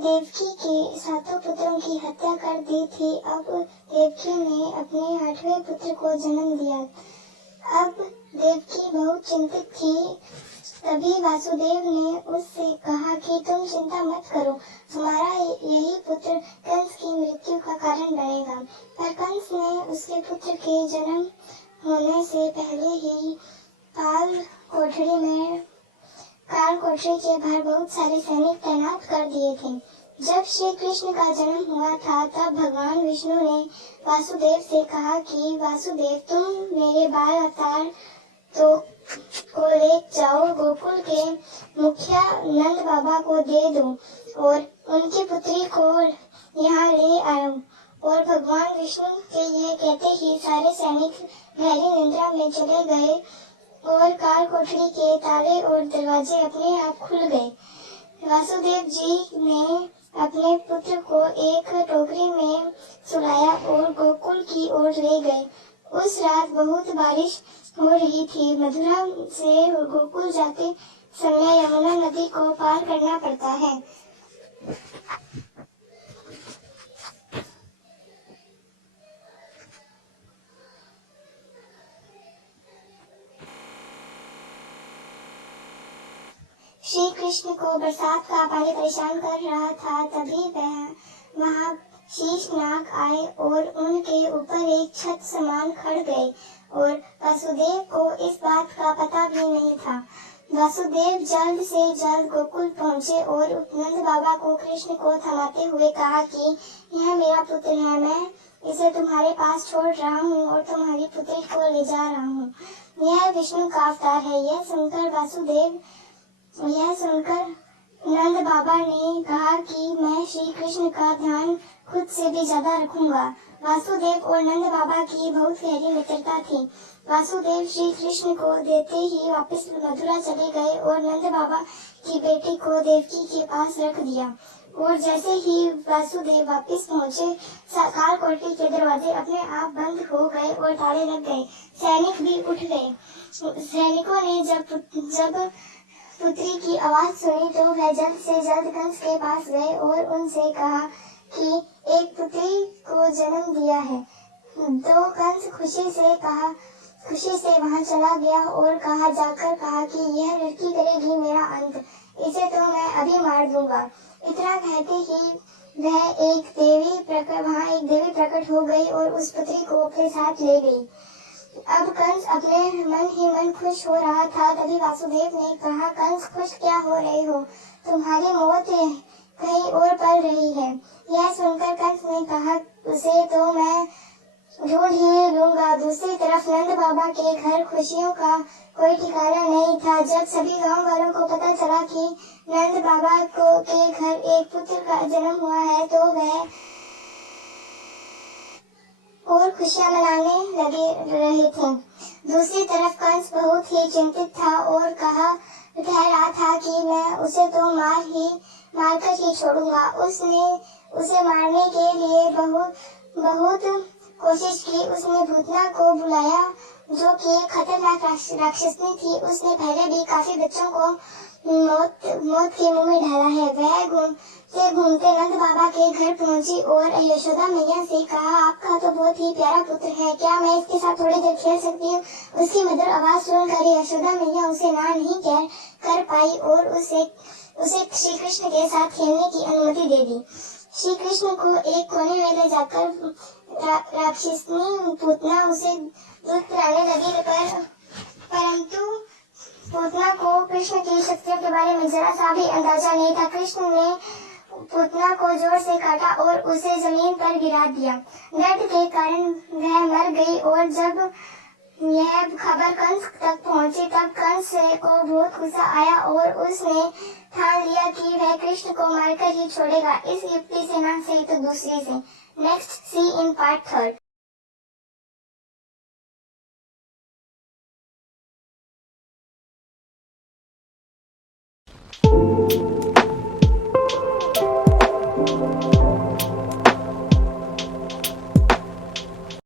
देवकी के 7 पुत्रों की हत्या कर दी थी। अब देवकी ने अपने 8वें पुत्र को जन्म दिया। अब देवकी बहुत चिंतित थी। तभी वासुदेव ने उससे कहा कि तुम चिंता मत करो, हमारा यही पुत्र कंस की मृत्यु का कारण बनेगा। पर कंस ने उसके पुत्र के जन्म होने से पहले ही काल कोठरी के बाहर बहुत सारे सैनिक तैनात कर दिए थे। जब श्री कृष्ण का जन्म हुआ था तब भगवान विष्णु ने वासुदेव से कहा कि वासुदेव, तुम मेरे बाल अवतार को ले जाओ, गोकुल के मुखिया नंद बाबा को दे दो और उनकी पुत्री को यहाँ ले आओ। और भगवान विष्णु के यह कहते ही सारे सैनिक गहरी निद्रा में चले गए और काल कोठरी के ताले और दरवाजे अपने आप खुल गए। वासुदेव जी ने अपने पुत्र को एक टोकरी में सुलाया और गोकुल की ओर ले गए। उस रात बहुत बारिश हो रही थी। मथुरा से गोकुल जाते समय यमुना नदी को पार करना पड़ता है। श्री कृष्ण को बरसात का पानी परेशान कर रहा था। तभी वहाँ शीशनाग आए और उनके ऊपर एक छत समान खड़ गए और वासुदेव को इस बात का पता भी नहीं था। वासुदेव जल्द से जल्द गोकुल पहुँचे और नंद बाबा को कृष्ण को थमाते हुए कहा कि यह मेरा पुत्र है, मैं इसे तुम्हारे पास छोड़ रहा हूँ और तुम्हारी पुत्री को ले जा रहा हूँ। यह विष्णु का अवतार है। यह सुनकर नंद बाबा ने कहा कि मैं श्री कृष्ण का ध्यान खुद से भी ज्यादा रखूंगा। वासुदेव और नंद बाबा की बहुत गहरी मित्रता थी। वासुदेव श्री कृष्ण को देते ही वापस मथुरा चले गए और नंद बाबा की बेटी को देवकी के पास रख दिया। और जैसे ही वासुदेव वापस पहुँचे, काल कोठरी के दरवाजे अपने आप बंद हो गए और ताले लग गए। सैनिक भी उठ गए। सैनिकों ने जब पुत्री की आवाज सुनी तो वह जल्द से जल्द कंस के पास गए और उनसे कहा कि एक पुत्री को जन्म दिया है। तो कंस खुशी से वहां चला गया और जाकर कहा कि यह लड़की करेगी मेरा अंत, इसे तो मैं अभी मार दूंगा। इतना कहते ही वहां एक देवी प्रकट हो गई और उस पुत्री को अपने साथ ले गई। अब कंस अपने मन ही मन खुश हो रहा था। तभी वासुदेव ने कहा, कंस खुश क्या हो रहे हो, तुम्हारी मौत कहीं और पल रही है। यह सुनकर कंस ने कहा, उसे तो मैं ढूंढ ही लूंगा। दूसरी तरफ नंद बाबा के घर खुशियों का कोई ठिकाना नहीं था। जब सभी गांव वालों को पता चला कि नंद बाबा के घर एक पुत्र का जन्म हुआ है तो वह और खुशियां मनाने लगे रहे थे। दूसरी तरफ कंस बहुत ही चिंतित था और कह रहा था कि मैं उसे तो मारकर ही छोड़ूंगा। उसने उसे मारने के लिए बहुत कोशिश की। उसने भूतना को बुलाया जो कि खतरनाक राक्षसनी थी। उसने पहले भी काफी बच्चों को मौत के मुंह में डाला है। वह घूमते नंद बाबा के घर पहुंची और यशोदा मैया से कहा, आपका तो बहुत ही प्यारा पुत्र है, क्या मैं इसके साथ थोड़ी देर खेल सकती हूँ। उसकी मधुर आवाज सुनकर यशोदा मैया उसे ना नहीं कर पाई और उसे श्री कृष्ण के साथ खेलने की अनुमति दे दी। श्री कृष्ण को एक कोने में ले जाकर राक्षसनी पूतना उसे दूध पिलाने लगी, परंतु पूतना को कृष्ण की शक्तियों के बारे में जरा सा भी अंदाजा नहीं था। कृष्ण ने पूतना को जोर से काटा और उसे जमीन पर गिरा दिया। दर्द के कारण वह मर गई और जब यह खबर कंस तक पहुंची तब कंस को बहुत गुस्सा आया और उसने ठान लिया कि वह कृष्ण को मारकर ही छोड़ेगा, इस युक्ति से ना सही तो दूसरी से। Next see in part 3।